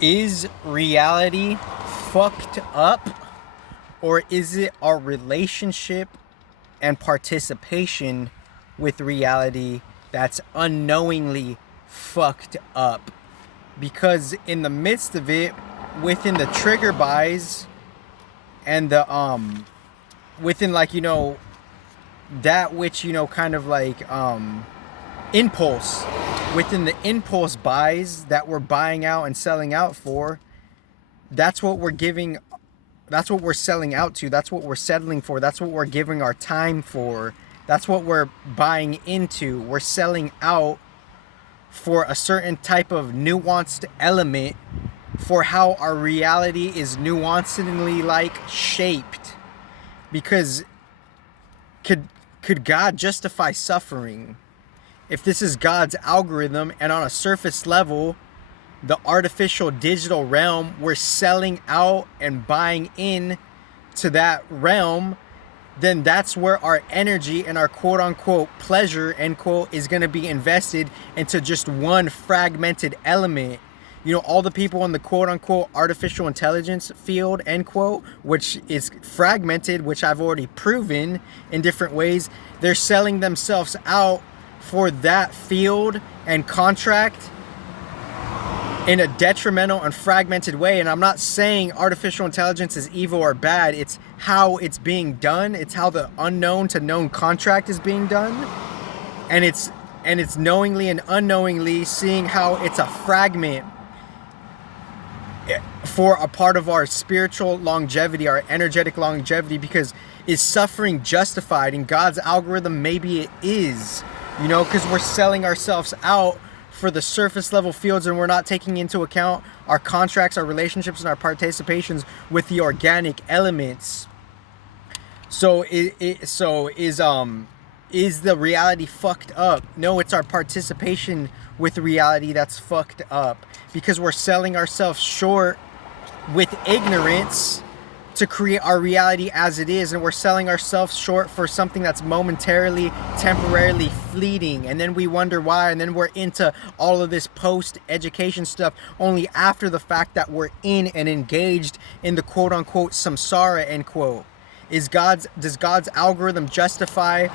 Is reality fucked up, or is it our relationship and participation with reality that's unknowingly fucked up? Because in the midst of it, within the trigger buys and the within, like, that which, kind of like impulse, within the impulse buys that we're buying out and selling out for, that's what we're giving, that's what we're selling out to, that's what we're settling for, that's what we're giving our time for, that's what we're buying into. We're selling out for a certain type of nuanced element, for how our reality is nuancedly like shaped. Because could God justify suffering? If this is God's algorithm, and on a surface level, the artificial digital realm, we're selling out and buying in to that realm, then that's where our energy and our quote unquote pleasure, end quote, is going to be invested into just one fragmented element. All the people in the quote unquote artificial intelligence field, end quote, which is fragmented, which I've already proven in different ways, they're selling themselves out for that field and contract in a detrimental and fragmented way. And I'm not saying artificial intelligence is evil or bad. It's how it's being done. It's how the unknown to known contract is being done. And it's knowingly and unknowingly seeing how it's a fragment for a part of our spiritual longevity, our energetic longevity. Because is suffering justified in God's algorithm? Maybe it is, because we're selling ourselves out for the surface level fields, and we're not taking into account our contracts, our relationships, and our participations with the organic elements. So is the reality fucked up? No, it's our participation with reality that's fucked up, because we're selling ourselves short with ignorance to create our reality as it is, and we're selling ourselves short for something that's momentarily, temporarily fleeting, and then we wonder why, and then we're into all of this post-education stuff only after the fact that we're in and engaged in the quote-unquote samsara, end quote. Does God's algorithm justify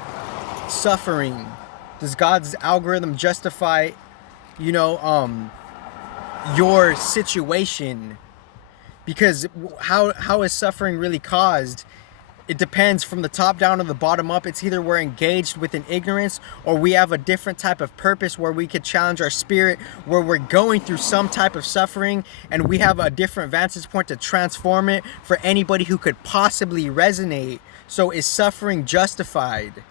suffering? Does God's algorithm justify, your situation? Because how is suffering really caused? It depends from the top down or the bottom up. It's either we're engaged with an ignorance, or we have a different type of purpose where we could challenge our spirit, where we're going through some type of suffering and we have a different vantage point to transform it for anybody who could possibly resonate. So is suffering justified?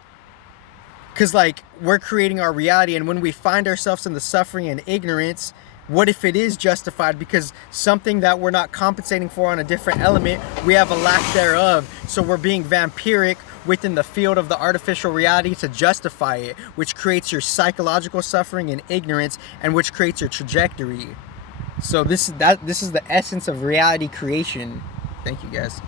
Because, like, we're creating our reality, and when we find ourselves in the suffering and ignorance, what if it is justified? Because something that we're not compensating for on a different element, we have a lack thereof. So we're being vampiric within the field of the artificial reality to justify it, which creates your psychological suffering and ignorance, and which creates your trajectory. So this is the essence of reality creation. Thank you, guys.